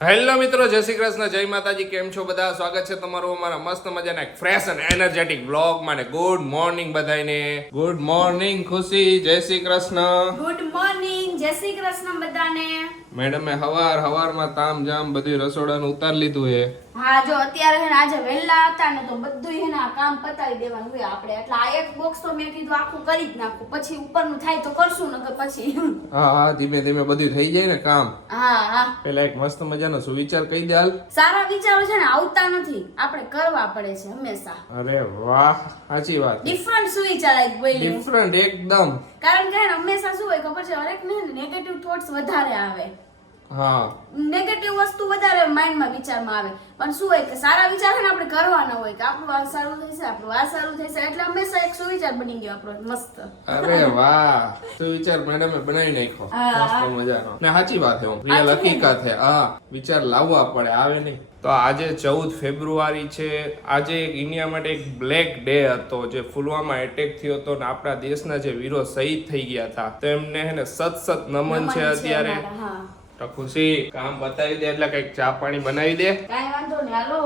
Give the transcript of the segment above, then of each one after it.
Hello મિત્રો, જય શ્રી કૃષ્ણ, જય માતાજી. કેમ છો બધા? સ્વાગત છે તમારું અમારા મસ્ત મજાના એક ફ્રેશ અને એનર્જેટિક બ્લોગમાં. ને ગુડ મોર્નિંગ બધાને. ગુડ મોર્નિંગ ખુશી, જય શ્રી કૃષ્ણ. ગુડ મોર્નિંગ, જય શ્રી કૃષ્ણ બધાને. મેડમે હવારમાં તામ જામ બધું રસોડાનું ઉતાર લીધું છે. હા, જો અત્યારે હે ને આજે વહેલા હતા ને તો બધું હે ને આ કામ પતાવી દેવાનું હોય આપણે. એટલે આ એક બોક્સ તો મેં કીધું આખું કરી જ નાખું, પછી ઉપરનું થાય તો કરશું નકર પછી. હા, ધીમે ધીમે બધું થઈ જાય ને કામ. હા. પેલા એક મસ્ત મજાનો સુવિચાર કહી દે હાલ. સારા વિચારો છે ને આવતા નથી, આપણે કરવા પડે છે હંમેશા. અરે વાહ, સાચી વાત. ડિફરન્ટ સુવિચાર એક બોલ્યું. ડિફરન્ટ એકદમ. કારણ કે હે ને હંમેશા શું હોય ખબર છે, હરેક ને નેગેટિવ થોટ્સ વધારે આવે. હા, નેગેટિવ વસ્તુ વધારે માઇન્ડમાં વિચારમાં આવે. પણ શું હોય કે સારા વિચાર છે ને આપણે કરવાના હોય કે આપણું આ સારું થશે, આપણું આ સારું થશે. એટલે હંમેશા એક સુવિચાર બની ગયો આપણો મસ્ત. અરે વાહ, સુવિચાર મેડમે બનાવી નાખ્યો. મસ્ત મજાનો. ને સાચી વાત છે, રિયલ હકીકત છે. હા, વિચાર લાવવા પડે, આવે નહીં. તો આજે 14 ફેબ્રુઆરી છે. આજે ઇન્ડિયા માટે એક બ્લેક ડે હતો, જે પુલવામા એટેક થયો હતો ને આપણા દેશના જે વીરો શહીદ થઈ ગયા હતા, તો એમને હે ને સત નમન છે અત્યારે. તો ખુશી કામ બતાવી દે, એટલે કઈક ચા પાણી બનાવી દે. કાઈ વાંધો નહીં, હાલો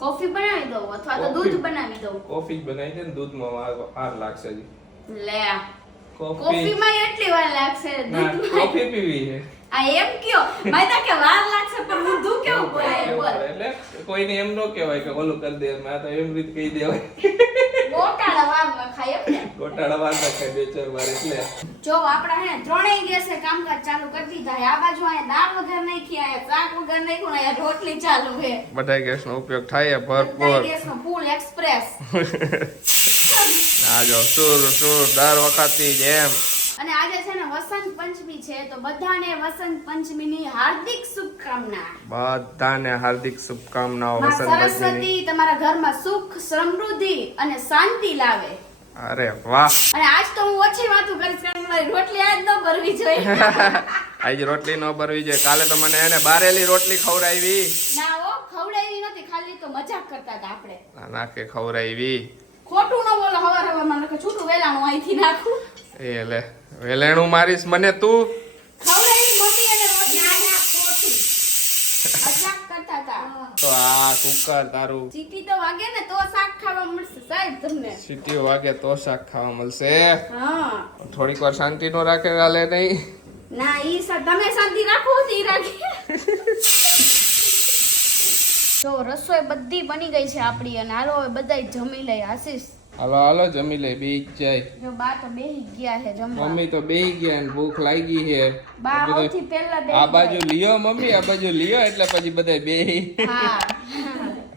કોફી બનાવી દઉં અથવા તો દૂધ બનાવી દઉં. કોફી જ બનાવી દે ને, દૂધમાં વાર લાગશે જી. લે કોફીમાં એટલી વાર લાગશે, દૂધમાં કોફી પીવી છે. આ એમ કયો માયતા કે વાર લાગશે, પણ ઊંધું કેવું બોલે. એટલે કોઈને એમ ન કહેવાય કે ઓલું કરી દે, મેં તો એમ રીત કહી દેવાય. ગોટાળા વાર ન ખાય એમ ને. ગોટાળા વાર ન ખાય, બે ચાર વાર. એટલે જો આપડા હે ત્રણેય ગેસે કામકાજ ચાલુ કરી દીધા. આ બાજુ અહીંયા દાળ વગર નાખી, અહીંયા શાક વગર નાખ્યું, અહીંયા રોટલી ચાલુ છે. બધા ગેસનો ઉપયોગ થાય ભરપૂર. બધા ગેસનો ફૂલ એક્સપ્રેસ. આ જો સુર દર વખતની જેમ. અને આજે છે ને વસંત પંચમી છે, તો બધાને વસંત પંચમીની હાર્દિક શુભકામના. બધાને હાર્દિક શુભકામનાઓ માં વસંત પંચમીની. સરસ્વતી તમારા ઘરમાં સુખ, સમૃદ્ધિ અને શાંતિ લાવે. અરે વાહ. અને આજ તો હું ઓછી વાતો કરીશ, કારણ કે મારી રોટલી આજ ન ભરવી જોઈએ. આજે રોટલી ન ભરવી જોઈએ. કાલે તો મને એને બારેલી રોટલી ખવડાવી. ના હો, ખવડાવી નથી, ખાલી તો મજાક કરતા હતા આપણે. ના કે ખવડાવી. ખોટું ન બોલો, હવારમાં નકે છૂટું વેલાણું અહીંથી નાખું. એ લે, વેલેણું મારીશ મને તું. ખવડાવી મમ્મી અને રોટલી ના ખોટું. મજાક કરતા હતા. તો આ કુકર તારું. સીટી તો વાગે ને તો શાક ખાવા મળશે સાહેબ તમને. સીટીઓ વાગે તો શાક ખાવા મળશે. હા. થોડીક વાર શાંતિ નો રાખે ગાલે નહીં. ના ઈ તમે શાંતિ રાખો, ઈ રાખી. તો રસોઈ બધી બની ગઈ છે આપણી, અને હાલો હવે બધાય જમી લઈ. આશીષ હાલો જમી લે, બેહી જાય. જો બા તો બેહી ગયા છે જમવા. મમ્મી તો બેહી ગયા ને ભૂખ લાગી છે. બા સૌથી પહેલા બેહી આ બાજુ લિયો મમ્મી, આ બાજુ લિયો, એટલે પછી બધા બેહી. હા.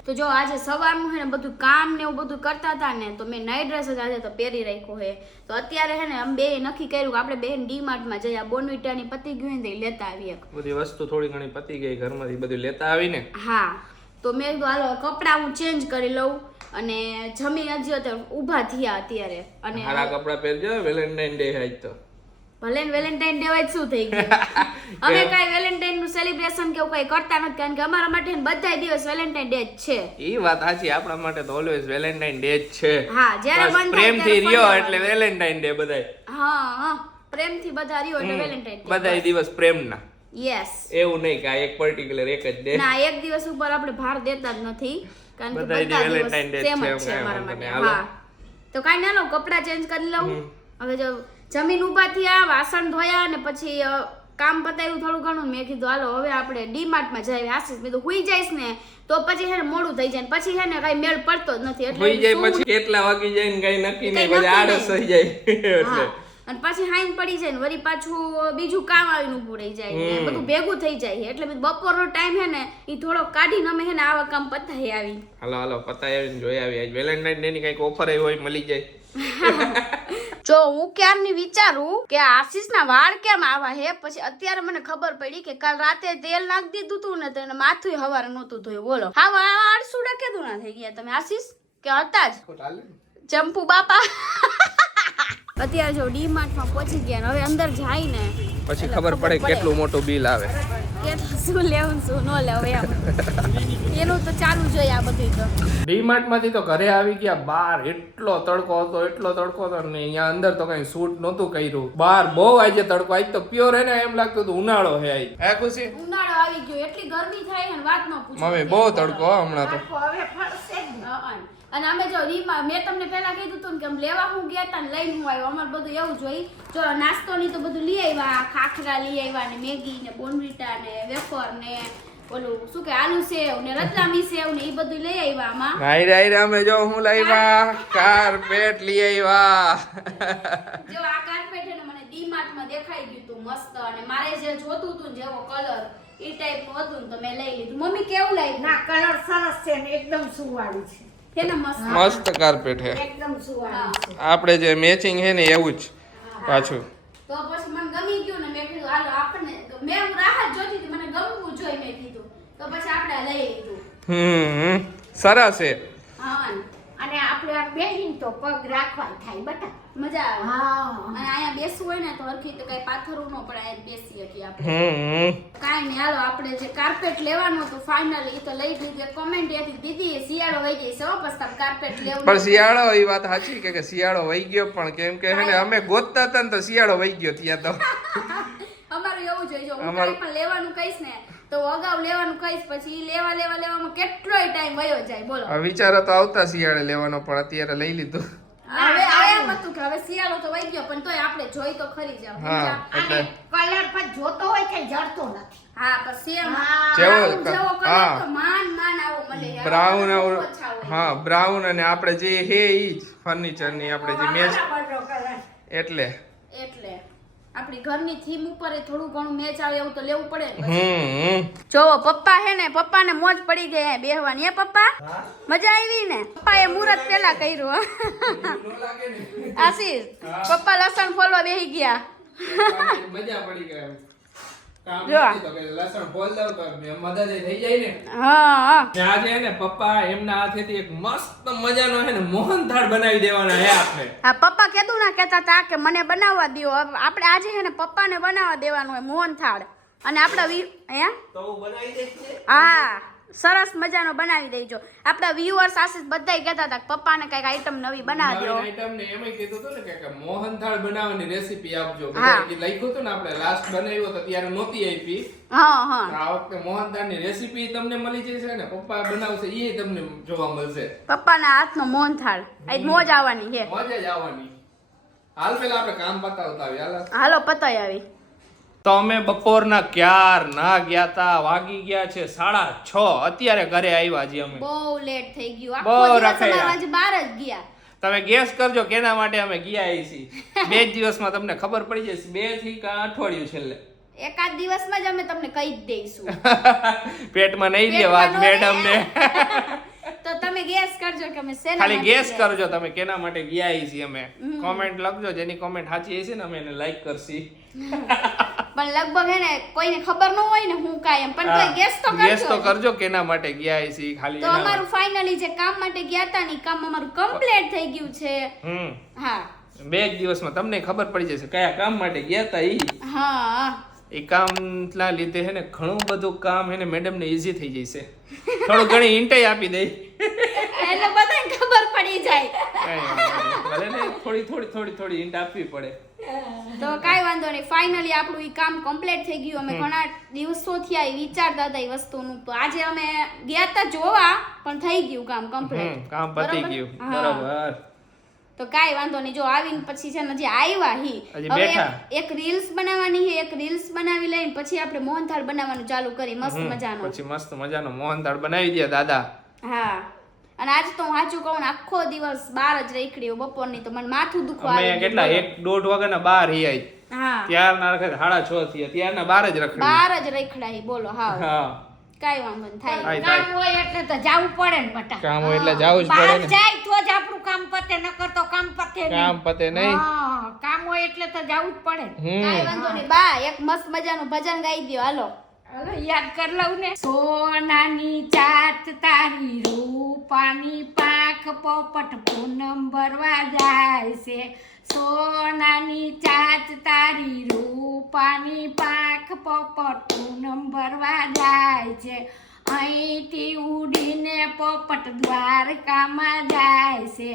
તો જો આજે સવારનું હે ને બધું કામ ને એવું બધું કરતા હતા ને, તો મેં નાઈટ ડ્રેસ જ આજે તો પહેરી રાખ્યો હે. તો અત્યારે હે ને અમે બે નક્કી કર્યું કે આપણે બેન ડીમાર્ટ માં જઈએ. આ બોનવિટાની પતી ગયું ને લેતા આવીએ. બધી વસ્તુ થોડી ઘણી પતી ગઈ ઘરમાંથી, બધું લેતા આવીને. હા, તો મેં કીધું હાલો કપડાં હું ચેન્જ કરી લઉં. અને જમી હજી અત્યારે ઊભા થયા અત્યારે. અને હારા કપડા પહેરજો, વેલેન્ટાઇન ડે આજ તો. ભલે વેલેન્ટાઇન ડે હોય શું થઈ ગયું. અમે કઈ વેલેન્ટાઇન નું સેલિબ્રેશન કે એવું કઈ કરતા નથી, કારણ કે અમારા માટે બધા દિવસ વેલેન્ટાઇન ડે જ છે. ઈ વાત સાચી, આપણા માટે તો ઓલવેઝ વેલેન્ટાઇન ડે જ છે. હા, જ્યારે બંધ પ્રેમથી રહ્યો એટલે વેલેન્ટાઇન ડે બધાય. હા, પ્રેમથી બધા રહ્યો એટલે વેલેન્ટાઇન ડે. બધાય દિવસ પ્રેમના. યસ. એવું નહીં કે આ એક પર્ટિક્યુલર એક જ ડે. ના, એક દિવસ ઉપર આપણે ભાર દેતા જ નથી, કારણ કે બધાય બધા વેલેન્ટાઇન ડે સેમ જ છે છે અમારા માટે. હાલો. હા, તો કાઈ ના લો, કપડા ચેન્જ કરી લઉં. હવે જો જમીન ઊભા થયા, વાસણ ધોયા અને પછી કામ પતાવ્યું થોડું ઘણું. મેં કીધું હાલો હવે આપણે ડીમાર્ટ માં જઈએ. આશીષ મેં તો હુઈ જઈશ ને તો પછી હે ને મોડું થઈ જાય, પછી હે ને કઈ મેળ પડતો જ નથી. એટલે હુઈ જાય પછી કેટલા વાગી જાય ને કઈ નક્કી નહીં, પછી આળસ થઈ જાય. એટલે અને પછી હાઈન પડી જાય ને વળી પાછું બીજું કામ આવીને ઊભું રહી જાય ને બધું ભેગું થઈ જાય. એટલે બપોરનો ટાઈમ હે ને ઈ થોડો કાઢીને અમે હે ને આવા કામ પતાવી આવી. હાલો પતાવી આવીને જોઈ આવી. આજ વેલેન્ટાઇન ડે ની કઈક ઓફર આવી હોય મળી જાય. જો હું ક્યારની વિચારું કે આશીષના વાળ કેમ આવા હે, પછી અત્યારે મને ખબર પડી કે કાલ રાતે તેલ નાખી દીધું તું ને તો એને માથું હવારે નહોતું ધોયું. બોલો હા, વાળ સુડા કેદું ના થઈ ગયા તમે આશીષ, કે હતા જ ચંપુ બાપા. અત્યારે જો ડીમાર્ટ માં પહોંચી ગયા, હવે અંદર જાય ને પછી ખબર પડે કેટલું મોટું બિલ આવે. કે શું લેવું ને શું ન લેવું એમ એનું તો ચાલુ જોઈએ આ બધું તો ડીમાર્ટ માંથી તો ઘરે આવી ગયા બહાર એટલો તડકો હતો ને અહીંયા અંદર તો કઈ શૂટ નહોતું કર્યું બહાર બહુ આજે તડકો આજ તો પ્યોર હે ને એમ લાગતું હતું ઉનાળો હે આજ હે ખુશી ઉનાળો આવી ગયો એટલી ગરમી થાય ને વાત ન પૂછો મમ્મી બહુ તડકો હમણાં તો હવે ફરશે જ ને. અને અમે જો રીમાં મેં તમને પહેલા કીધું હતું ને કે અમે લેવા હું ગયા હતા ને લઈને હું આવ્યો અમારે બધું એવું જોઈ જો નાસ્તો ની તો બધું લઈ આવ્યા ખાખરા લઈ આવ્યા ને મેગી ને બોનવીટા ને વેફર ને ઓલું શું કે આલુ સેવ ને રતલામી સેવ ને એ બધું લઈ આવ્યા આમાં હાઈ અમે જો હું લાવ્યા કાર્પેટ લઈ આવ્યા જો આ કાર્પેટ છે ને મને ડીમાર્ટ માં દેખાઈ ગયું હતું મસ્ત અને મારે જે જોતું હતું ને જેવો કલર એ ટાઈપ નું હતું ને તો મેં લઈ લીધું મમ્મી કેવું લાગ્યું ના કલર સરસ છે ને એકદમ સુવાળું છે. છે ને મસ્ત મસ્ત કાર્પેટ હે એકદમ સુવાળું છે. આપણે જે મેચિંગ હે ને એવું જ પાછું તો પછી મને ગમી ગયું ને મેં કીધું હાલો આપણને મેં હું રાહત જોતી હતી મને ગમવું જોઈ મેં કીધું તો પછી આપણે લઈ લીધું સરસ છે હા અને આપણે આ બેહીન તો પગ રાખવા થાય બટા. મજા આવે હા અને અહીંયા બેસવું હોય ને તો હરખી તો કઈ પાથરવું ન પડે અહીંયા બેસી શકીએ આપણે કાંઈ નહીં હાલો આપણે જે કાર્પેટ લેવાનું હતું ફાઇનલી એ તો લઈ લીધું કોમેન્ટ હતી દીદી શિયાળો વહી ગઈ છે હો પછી તમે કાર્પેટ લેવું પણ શિયાળો એ વાત સાચી કે શિયાળો વહી ગયો પણ કેમ કે હે ને અમે ગોતતા હતા ને તો શિયાળો વહી ગયો ત્યાં તો અમારું એવું જોઈએ જો હું કાંઈ પણ લેવાનું કહીશ ને તો અગાઉ લેવાનું કહીશ પછી ઈ લેવામાં કેટલોય ટાઈમ વયો જાય બોલો હવે વિચારો તો આવતા શિયાળે લેવાનો પણ અત્યારે લઈ લીધું હવે એમ હતું કે હવે શિયાળો તો વહી ગયો પણ તોય આપણે જોઈ તો ખરી જાવ હા અને એટલે કલર પર જોતો હોય કઈ જડતો નથી. હા પણ સેમ જેવો જેવો કલર હા. તો માન આવો મળે બ્રાઉન ઓછા હોય. હા બ્રાઉન અને આપણે જે હે ઈ જ ફર્નિચર ની આપણે જે મેચ બરાબરનો કલર. એટલે એટલે આપણી ઘરની થીમ ઉપર થોડું ઘણું મેચ આવે એવું તો લેવું પડે ને પછી. જો પપ્પા હે ને પપ્પાને મોજ પડી ગઈ હે બેહવાની હે પપ્પા મજા આવી ને પપ્પાએ મુહૂર્ત પેલા કર્યું આશીષ પપ્પા લસણ ફોલવા બેહી ગયા મજા પડી ગઈ કામ જો. નથી તો કે લસણ ફોલ દઉં તો મદદ થઈ જાય ને હા આજે હે ને પપ્પા એમના હાથેથી એક મસ્ત મજાનો હે ને મોહનથાળ બનાવી દેવાના હે આપણે હા પપ્પા કેતું ના કેતા તા કે મને બનાવવા દ્યો હવે આપણે આજે હે ને પપ્પાને બનાવવા દેવાનું હોય મોહનથાળ અને આપડા હે તો હું બનાવી દઈશ હા સરસ મજાનો બનાવી દેજો આપડા વ્યુઅર્સ આશીષ બધાય કહેતા હતા કે પપ્પાને કઈક આઈટમ નવી બનાવી દો આઈટમ ને એમય કીધું હતું ને કે મોહનથાળ બનાવવાની રેસીપી આપજો હા. બધા લખ્યું હતું ને આપણે લાસ્ટ બનાવ્યો તો ત્યારે નહોતી આપી હા આ વખતે મોહનથાળની રેસીપી તમને મળી જશે ને પપ્પા બનાવશે એ તમને જોવા મળશે પપ્પાના હાથનો મોહનથાળ આજ મોજ આવવાની છે મજા જ આવવાની હાલ પેલા આપણે કામ પતાવતા આવીએ હાલ હાલો પતાઈ આવી તો અમે બપોરના ક્યાર ના ગયા તા વાગી ગયા છે 6:30 અત્યારે ઘરે આવ્યા છીએ અમે બહુ લેટ થઈ ગયું બહુ આખો દિવસ રખડ્યા. અમારા આજે બહાર જ ગયા તમે ગેસ કરજો કેના માટે અમે ગયા છીએ 2 દિવસમાં તમને ખબર પડી જશે 2 થી કા અઠવાડિયું છેલ્લે એકાદ દિવસમાં જ અમે તમને કહી જ દઈશું પેટમાં નહીં લે વાત મેડમ ને તો તમે ગેસ કરજો કે અમે શેના ખાલી માટે ગેસ ગયા. કરજો તમે કેના માટે ગયા છીએ અમે કોમેન્ટ લખજો જેની કોમેન્ટ સાચી હશે ને અમે એને લાઈક કરશી પણ લગભગ હે ને કોઈને ખબર ન હોય ને હું કાંઈ એમ પણ કોઈ ગેસ તો ગેસ તો કરજો કરજો કેના માટે ગયા છીએ ખાલી તો એના અમારું ફાઇનલી જે કામ માટે ગયા હતા ને ઈ કામ અમારું કમ્પ્લીટ થઈ ગયું છે હમ હા 2 દિવસમાં તમને ખબર પડી જશે કયા કામ માટે ગયા તા ઈ હા એ કામના લીધે હે ને ઘણું બધું કામ હે ને મેડમ ને ઈઝી થઈ જશે થોડું ઘણી હિંટ આપી દઈ એટલે બધાને ખબર પડી જાય કાંઈ વાંધો નહીં. ભલે ને થોડી હિંટ આપવી પડે તો કાંઈ વાંધો નહીં ફાઇનલી આપણું ઈ કામ કમ્પ્લીટ થઈ ગયું અમે ઘણા દિવસોથી આ વિચારતા હતા એ વસ્તુનું તો આજે અમે ગયા હતા જોવા પણ થઈ ગયું કામ કમ્પ્લીટ કામ પતી ગયું બરાબર તો કાંઈ વાંધો નહીં જો આવીને પછી છે ને હજી આવ્યા હી હજી હવે બેઠા. એક રીલ્સ બનાવવાની છે એક રીલ્સ બનાવી લઈને પછી આપણે મોહનથાળ બનાવવાનું ચાલુ કરી મસ્ત મજાનો પછી મસ્ત મજાનો મોહનથાળ બનાવી દે દાદા હા અને આજે તો હું સાચું કહું ને આખો દિવસ બહાર જ રેખડી બપોરની તો મને માથું દુખવા અમે આવી કેટલા ગયું. 1-1.5 વાગ્યાના બહાર હી હા ત્યારના રખે 6:30 થયા ત્યારના બહાર જ રખડી બહાર જ રેખડા બોલો હા હા કાંઈ વાંધો નહીં થાય થાય. કામ હોય એટલે તો જાવું પડે ને બટા. કામ હોય એટલે જાવું જ બહાર પડે ને જાય તો જ આપણું કામ પતે નકર તો કામ પતે નહીં. કામ પતે નહીં હા, કામ હોય એટલે તો જાવું જ પડે ને. કાંઈ વાંધો નહીં બા એક મસ્ત મજાનું ભજન ગાઈ દ્યો હાલો હાલો યાદ કર લઉં ને સોનાની ચાત તારી રૂપાની પાંખ પોપટ પૂનમ ભરવા જાય છે સોનાની ચાચ તારી રૂપાની પાંખ પોપટ પૂનમ ભરવા જાય છે અહીંથી ઉડીને પોપટ દ્વારકામાં જાય છે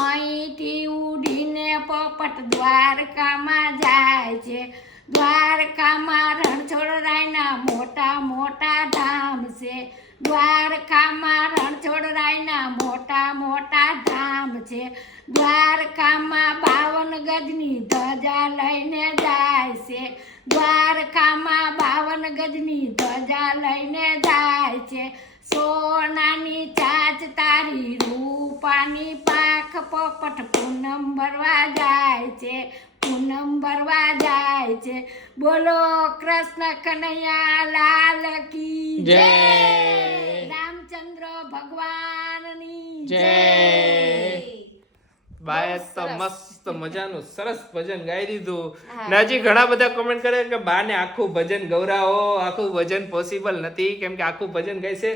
અહીંથી ઉડીને પોપટ દ્વારકામાં જાય છે દ્વારકામાં રણછોડરાયના મોટા મોટા ધામ છે દ્વારકામાં રણછોડરાયના મોટા મોટા ધામ છે દ્વારકામાં 52 ગજની ધજા લઈને જાય છે દ્વારકામાં 52 ગજની ધજા લઈને જાય છે સોનાની ચાચ તારી રૂપાની પાંખ પોપટ પૂનમ ભરવા જાય છે પૂનમ ભરવા જાય છે બોલો કૃષ્ણ કનૈયા લાલ કી જય. રામચંદ્ર ભગવાનની જય. બાએ તો મસ્ત મજાનું સરસ ભજન ગાઈ દીધું ને હજી ઘણા બધા કમેન્ટ કરે કે બાને આખું ભજન ગૌરાવો આખું ભજન પોસિબલ નથી કેમ કે આખું ભજન ગાય છે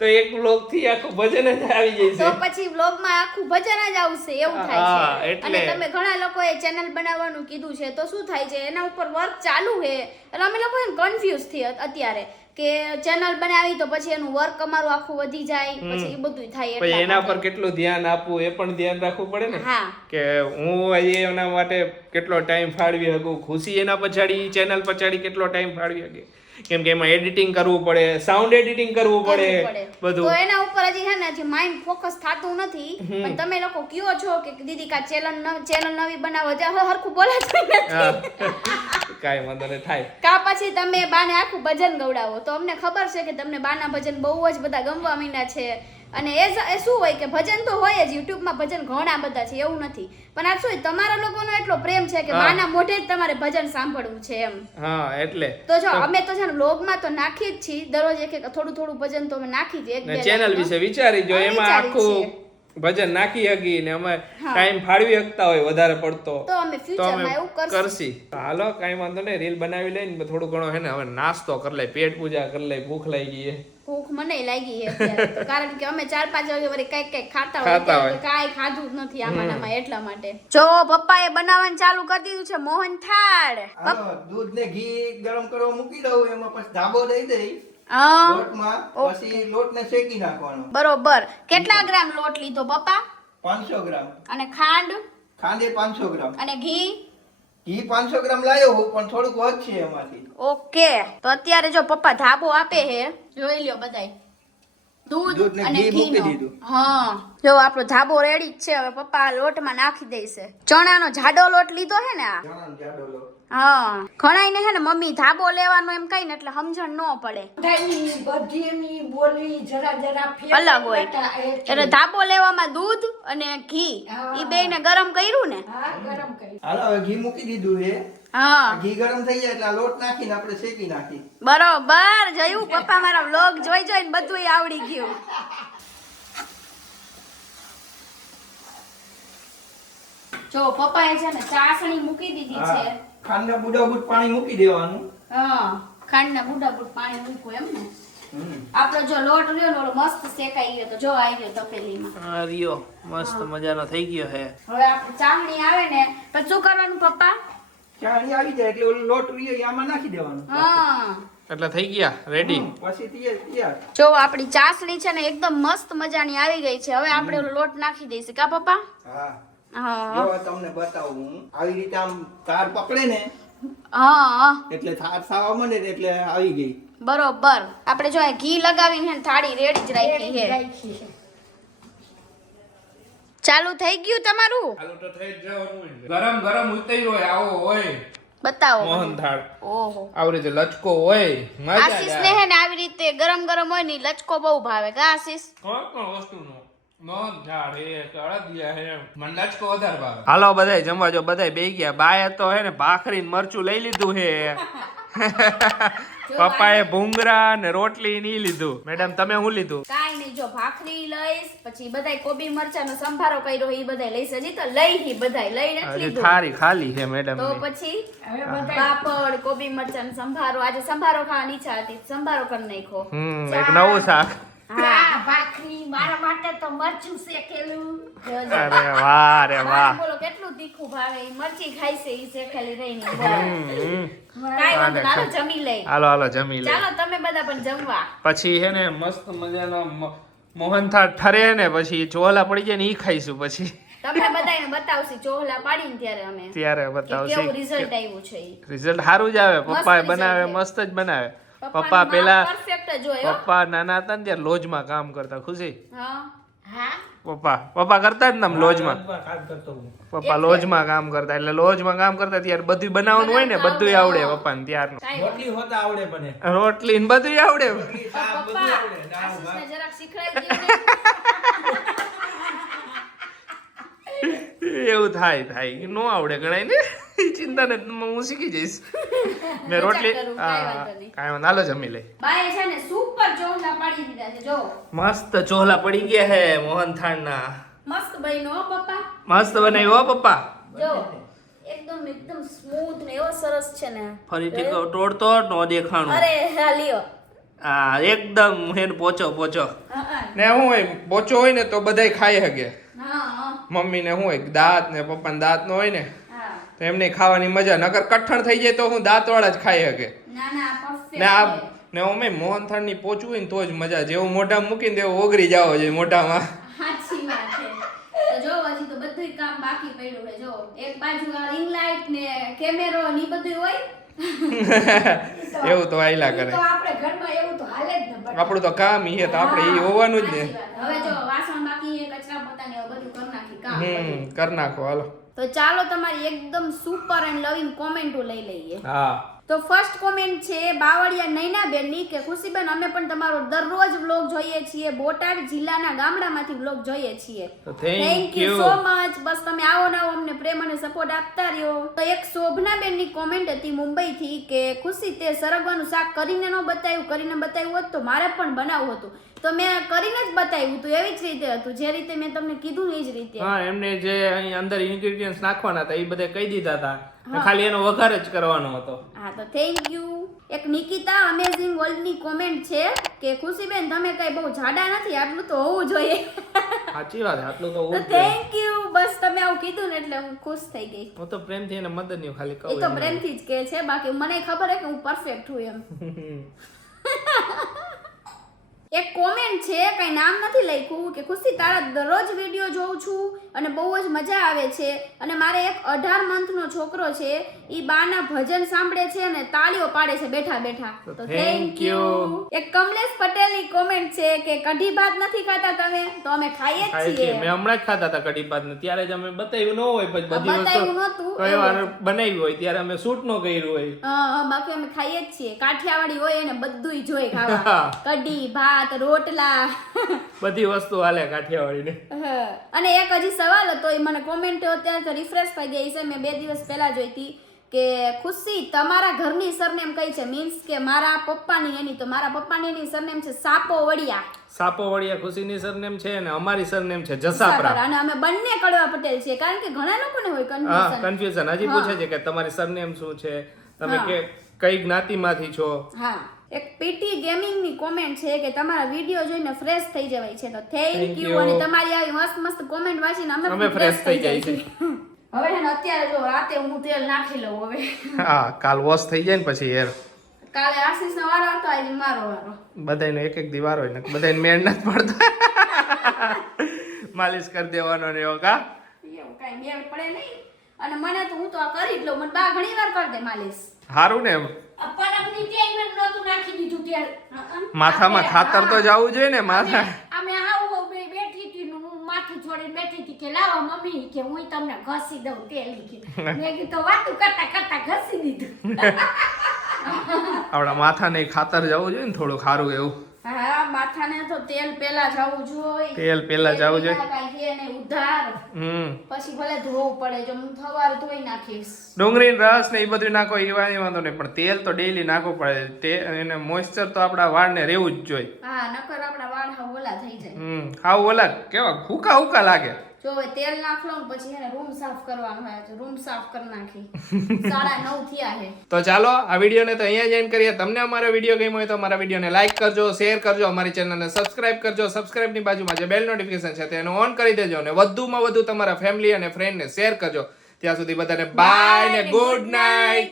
તો એક વ્લોગ થી આખું ભજન જ આવી જાય તો છે પછી વ્લોગ માં આખું ભજન જ આવશે એવું થાય હા, છે એટલે. અને તમે ઘણા લોકોએ ચેનલ બનાવવાનું કીધું છે તો શું થાય છે એના ઉપર વર્ક ચાલુ છે એટલે અમે લોકો કન્ફ્યુઝ થી અત્યારે કે ચેનલ બનાવી તો પછી એનું વર્ક અમારું આખું વધી જાય પછી એ બધું થાય પછી એટલા એના માટે. પર કેટલું ધ્યાન આપવું એ પણ ધ્યાન રાખવું પડે ને હા કે હું હજી એના માટે કેટલો ટાઈમ ફાળવી શકું ખુશી એના પછાડી ચેનલ પછાડી કેટલો ટાઈમ ફાળવી શકે કેમ કે એમાં એડિટિંગ કરવું પડે સાઉન્ડ એડિટિંગ કરવું પડે તો બધું એના ઉપર હજી છે ને હજી માઇન્ડ ફોકસ થાતું નથી પણ તમે લોકો કયો છો કે દીદી કા ચેનલ નવી બનાવો જે હરખું બોલાતું નથી કાંઈ વાંધો નહીં થાય કા પછી તમે બાને આખું ભજન ગવડાવો તો અમને ખબર છે કે તમને બાના ભજન બહુ જ બધા ગમવા માંડ્યા છે અને એ શું હોય કે ભજન તો હોય જ યુટ્યુબમાં ભજન ઘણા બધા છે એવું નથી પણ આ શું તમારા લોકોનો એટલો પ્રેમ છે કે હા. બાના મોઢે જ તમારે ભજન સાંભળવું છે એમ હા એટલે તો જો અમે તો છે ને વ્લોગમાં તો નાખી જ છીએ દરરોજ એક થોડું થોડું ભજન તો અમે નાખી જ એક બે ચેનલ લાઈનનું. વિશે વિચારી જો હા, એમાં વિચારી આખું ભજન નાખી હકી ને અમે હા. ટાઈમ ફાળવી શકતા હોય વધારે પડતો તો અમે તો ફ્યુચરમાં અમે એવું કરશું કરશી હાલો કાંઈ વાંધો નહીં રીલ બનાવી લઈને થોડું ઘણો હે ને હવે નાસ્તો કરી લઈ પેટ પૂજા કરી લઈ ભૂખ લાગી ગઈ ભૂખ મને લાગી છે અત્યારે તો. કારણ કે અમે 4-5 વાગે વળી કઈક ખાતા ખાતા હોય હોય. કાંઈ ખાધું જ નથી આમાં એટલા માટે જો પપ્પાએ બનાવવાનું ચાલુ કરી દીધું છે મોહન થાળ હાલો, દૂધ ને ઘી ગરમ કરવા મૂકી દઉં એમાં પછી ધાબો દઈ દઈ હા લોટમાં પછી લોટ ને શેકી નાખવાનો બરોબર કેટલા ગ્રામ લોટ લીધો પપ્પા 500 ગ્રામ અને ખાંડ ખાંડે 500 ગ્રામ અને ઘી ઘી 500 ગ્રામ લાવ્યો હું પણ થોડુંક વધશે એમાંથી ઓકે તો અત્યારે જો પપ્પા ધાબો આપે હે જોઈ લ્યો બધાય દૂધ દૂધ ને અને ઘી મૂકી ઘીનો દીધું. હા જો આપણો ધાબો રેડી જ છે હવે પપ્પા આ લોટમાં નાખી દેશે ચણાનો જાડો લોટ લીધો હે ને આ ચણાનો જાડો લોટ. હા ઘણાય ને હે ને મમ્મી ધાબો લેવાનો એમ કઈ ને એટલે સમજણ ન પડે બધાની બધીની બોલી જરા જરા ફેર અલગ હોય બટા એટલે. એટલે ધાબો લેવામાં દૂધ અને ઘી હા. ઈ બેયને ગરમ કર્યું ને હા ગરમ કરી હાલો હવે ઘી મૂકી દીધું છે હા ઘી ગરમ થઈ જાય એટલે આ લોટ નાખીને આપણે શેકી નાખી બરોબર જોયું પપ્પા મારા વ્લોગ જોઈ જોઈને બધું આવડી ગયું જો પપ્પાએ છે ને ચાસણી મૂકી દીધી છે હા ખાંડના બુડાબુટ પાણી મૂકી દેવાનું હા ખાંડના બુડાબુટ પાણી મૂક્યું એમ ને હમ. આપણો જો લોટ રહ્યો ને ઓલો મસ્ત શેકાઈ ગયો તો જો આવી ગયો તપેલીમાં રિયો મસ્ત મજાનો થઈ ગયો હે હવે આપણે ચાસણી આવે ને તો શું કરવાનું પપ્પા ચાણી આવી જાય એટલે ઓલો લોટ રહ્યો એ આમાં નાખી દેવાનું હા એટલે થઈ ગયા રેડી પછી તૈયાર જો આપણી ચાસણી છે ને એકદમ મસ્ત મજાની આવી ગઈ છે હવે આપણે ઓલો લોટ નાખી દઈશું કા પપ્પા હા હા જો તમને બતાવું હું આવી રીતે આમ તાર પકડે ને હા એટલે થાર સાવા મળે ને એટલે આવી ગઈ બરોબર આપણે જો આ ઘી લગાવીને હે ને થાળી રેડી જ રાખી છે રાખી છે. ચાલુ થઈ ગયું તમારું ચાલુ તો થઈ જ જવાનું ગરમ ગરમ ઉતર્યો હોય આવો હોય બતાવો મોહન થાળ ઓહો આવી રીતે લચકો હોય મજા આશીષ ને હે ને આવી રીતે ગરમ ગરમ હોય ને ઈ લચકો બહુ ભાવે કા આશીષ કોઈ વસ્તુનો મોહન થાળ હે અડદિયા હે મને લચકો વધારે ભાવે હાલો બધાય જમવા જો બધાય બેહી ગયા બાએ તો હે ને ભાખરી ને મરચું લઈ લીધું હે પપ્પાએ ભૂંગરા ને રોટલી ની લીધું મેડમ તમે શું લીધું કાઈ નહીં જો ભાખરી લઈશ પછી બધાય કોબી મરચાનો સંભારો કર્યો ઈ બધાય લઈશ હજી તો લઈ હી બધાય લઈને જ હજી લીધું થારી ખાલી છે મેડમ તો પછી હવે બધા પાપડ કોબી મરચાનો સંભારો આજે સંભારો ખાવાની ઈચ્છા હતી સંભારો કરી નાખ્યો એક નવું શાક હા ચા ભાખરી મારા માટે તો મરચું શેકેલું. અરે વાહ રે વાહ. મારે બોલો કેટલું તીખું ભાવે ઈ મરચી ખાય છે ઈ શેકેલી રહીને કાઈ વાંધો ના, હાલો જમી લઈ. હાલો હાલો જમી લે. ચાલો તમે બધા પણ જમવા. પછી હે ને મસ્ત મજાનો મોહનથાળ ઠરે ને પછી ચોલા પડી જાય ને ઈ ખાઈશું પછી. તમને બધાને બતાવશી ચોહલા પાડીને ત્યારે અમે ત્યારે કે બતાવશે કેવું રિઝલ્ટ આવ્યું છે ઈ. રિઝલ્ટ સારું જ આવે. પપ્પા result બનાવે છે. મસ્ત જ બનાવે. પપ્પા પપ્પાનું પેલા માપ perfect જ હોય હો. પપ્પા નાના હતા ને ત્યારે લોજમાં કામ કરતા. ખુશી હા હા પપ્પા કરતા જ ને આમ લોજમાં. કામ કરતો હું. પપ્પા લોજમાં કામ કરતા એટલે લોજમાં કામ કરતા ત્યારે બધું બનાવવાનું હોય ને બધું આવડે પપ્પાને ત્યારનું. કાંઈ વાંધો રોટલી હોતા આવડે મને. રોટલી ને બધું આવડે. રોટલી, શાક, બધું પપ્પા આવડે. દાળ, ભાત. આશીષને જરાક શીખવાડી દ્યો ને. એવું થાય નો આવડે ગણાય ને. ચિંતા ને હું શીખી જઈશ. મેં રોટલી કરું, કાંઈ વાંધો નહીં. કાંઈ વાંધો હાલો જમી લઈ. બાએ છે ને સુપર ચોહલા પાડી દીધા છે જો. મસ્ત ચોહલા પડી ગયા હે મોહનથાળના. મસ્ત બન્યો હો પપ્પા. મસ્ત બનાવ્યો હો પપ્પા. જો એકદમ સ્મૂથ ને એવો સરસ છે ને. ફરીથી તોડતો નો દેખાણું. અરે હા લ્યો. હા એકદમ હેન પોચો હા હા ને શું હોય પોચો હોય ને તો બધાય ખાઈ શકે. હા મમ્મી ને શું હોય દાંત ને પપ્પા ને દાંત નો હોય ને હા. તો એમને ખાવાની મજા. નકર કઠણ થઈ જાય તો હું દાંત વાળા જ ખાઈ શકે. ના ના perfect ને આ છે. ને અમે મોહનથાળ ની પોચું હોય ને તો જ મજા. જેવું મોઢામાં મૂકીને તેવું ઓગળી જાવ છે મોઢામાં. સાચી વાત છે. તો જો હજી તો બધુંય કામ બાકી પડ્યું છે જો. એક બાજુ આ રિંગ લાઇટ ને કેમેરો ને ઈ બધું હોય. એવું તો આયલા કરે. તો આપણે ઘરમાં એવું તો હાલે જ ને બટ. આપણું તો કામ ઈ હે તો આપણે ઈ હોવાનું જ ને. સાચી વાત. હવે જો વાસણ બાકી છે કચરા પોતા ને એવું બધું કરી નાખી કામ બધું. કર નાખો હાલો. તો ચાલો તમારી એકદમ સુપર એન્ડ લવિંગ કોમેન્ટો લઈ લઈએ. હા તો ફર્સ્ટ કોમેન્ટ છે બાવળિયા નૈનાબેન ની કે ખુશીબેન અમે પણ તમારો દરરોજ વ્લોગ જોઈએ છીએ. બોટાદ જિલ્લાના ગામડામાંથી વ્લોગ જોઈએ છીએ. તો thank thank you you. So much. બસ તમે આવો ને આવો અમને પ્રેમ અને સપોર્ટ આપતા રહ્યો. તો એક શોભનાબેન ની કોમેન્ટ હતી મુંબઈ થી કે ખુશી તે સરગવાનું શાક કરીને બતાવ્યું હોત તો મારે પણ બનાવવું હતું. તો મેં કરીને જ બતાવ્યું હતું એવી જ રીતે હતું જે રીતે મેં તમને કીધું ને એ જ રીતે. હા એમને જે અહીં અંદર ઇન્ગ્રેડિયન્ટ્સ નાખવાના હતા એ બધા કહી દીધા હતા. ખાલી એનો વઘાર જ કરવાનો હતો. હા તો થેન્ક યુ. એક નિકિતા અમેઝિંગ વર્લ્ડ ની કોમેન્ટ છે કે ખુશીબેન તમે કઈ બહુ જાડા નથી આટલું તો હોવું જોઈએ. સાચી વાત આટલું તો તો હોવું જ જોઈએ. Thank you. બસ તમે આવું કીધું ને એટલે હું ખુશ થઈ ગઈ. હું તો પ્રેમથી એને મદદ નહીં ખાલી એ કહું તો એમ. પ્રેમથી જ કહે છે બાકી મને ખબર છે કે હું પરફેક્ટ છું એમ. એક કોમેન્ટ છે કઈ નામ નથી લખ્યું કે ખુશી તારા દરરોજ વિડીયો જોઉં છું અને બહુ જ મજા આવે છે અને મારે એક 18 મંથનો છોકરો છે ઈ બાના ભજન સાંભળે છે અને તાળીઓ પાડે છે બેઠા બેઠા. તો થેન્ક યુ. એક કમલેશ પટેલ ની કોમેન્ટ છે કે કઢી ભાત નથી ખાતા તમે તો અમે ખાઈએ જ ખાય છે. છીએ. મેં હમણાં જ ખાતા હતા કઢી ભાત ને ત્યારે જ અમે બતાવ્યું ન હોય પછી બધી બતાવ્યું વસ્તુ નહોતું, કઈ વાર બનાવી હોય ત્યારે અમે શૂટ નો કર્યું હોય. બાકી અમે ખાઈએ જ છીએ. કાઠિયાવાડી હોય એને બધુંય જોઈ ખાવા. કઢી ભાત રોટલા બધી વસ્તુ હાલે કાઠિયાવાડી ને. અને એક હજી સવાલ હતો એ મને કોમેન્ટ અત્યારે તો રિફ્રેશ થઈ ગઈ છે. મેં 2 દિવસ પહેલા જોઈ હતી કે ખુશી તમારા ઘરની સરનેમ કઈ છે મીન્સ કે મારા પપ્પાની એની તો મારા પપ્પાની એની સરનેમ છે સાપોવડિયા. સાપોવડિયા ખુશીની સરનેમ છે અને અમારી સરનેમ છે જસાપરા. અને અમે બંને કડવા પટેલ છીએ કારણ કે ઘણા લોકોને હોય હા કન્ફ્યુઝન. કન્ફ્યુઝન હજી પૂછે છે કે તમારી સરનેમ શું છે તમે કે કઈ જ્ઞાતિમાંથી છો. હા એક પીટી ગેમિંગ ની કોમેન્ટ છે કે તમારા વિડિયો જોઈને ફ્રેશ થઈ જવાય છે. તો થેન્ક યુ. અને તમારી આવી મસ્ત મસ્ત કોમેન્ટ વાંચીને અમે અમે ફ્રેશ થઈ જાય છે. હવે છે ને અત્યારે જો રાતે હું તેલ નાખી લઉં હવે. હા કાલ વોશ થઈ જાય ને પછી હેર કાલે આશીષનો વારો હતો આજે મારો વારો. બધાયનો એક એક દી વાર હોય ને બધાયને મેળ નથી પડતા. માલિશ કરી દેવાનો ને એવો કા એવું કાંઈ મેળ પડે નહીં. અને મને તો હું તો આ કરી જ લઉં. મને બા ઘણી વાર કરી દે માલિશ. સારું ને એમ પરમની ટેલમેન્ટ નહોતું નાખી દીધું તેલ. માથામાં ખાતર તો જવું જોઈએ ને માથા. અમે આવું બેઠી હતી ને હું માથું છોડીને બેઠી હતી કે લાવો મમ્મી કે હું તમને ઘસી દઉં તેલ કે મેં કીધું વાતું કરતા કરતા ઘસી દીધું. આપણા માથાને ખાતર જવું જોઈએ ને થોડું સારું એવું. હા માથાને તો તેલ પેલા જવું જોઈએ. તેલ પેલા જવું જોઈએ. કાંઈ છે ને ઉધાર પછી ભલે ધોવું પડે જો હું સવારે ધોઈ નાખીશ. ડુંગળી રસ ને એ બધું નાખો એ વાંધો નહીં પણ તેલ તો ડેઈલી નાખવું પડે. એને મોઇસ્ચર તો આપણા વાળને રહેવું જ જોઈએ. હા નકર આપણા વાળ હાવ ઓલા થઈ જાય. હાવ ઓલા કેવા હુકા હુકા લાગે. જો હવે તેલ નાખ લઉં ને પછી એને રૂમ સાફ કરવાનો હોય તો રૂમ સાફ કરી નાખી 9:30 થયા છે. તો ચાલો આ વિડીયોને તો અહીંયા જ એન્ડ કરીએ. તમને અમારો વિડીયો ગમ્યો હોય તો અમારા વિડીયોને લાઈક કરજો, શેર કરજો, અમારી ચેનલને સબસ્ક્રાઇબ કરજો. સબસ્ક્રાઇબની બાજુમાં જે બેલ નોટિફિકેશન છે તેને ઓન કરી દેજો અને વધુમાં વધુ તમારા ફેમિલી અને ફ્રેન્ડને શેર કરજો. ત્યાં સુધી બધાને બાય ને ગુડ નાઇટ.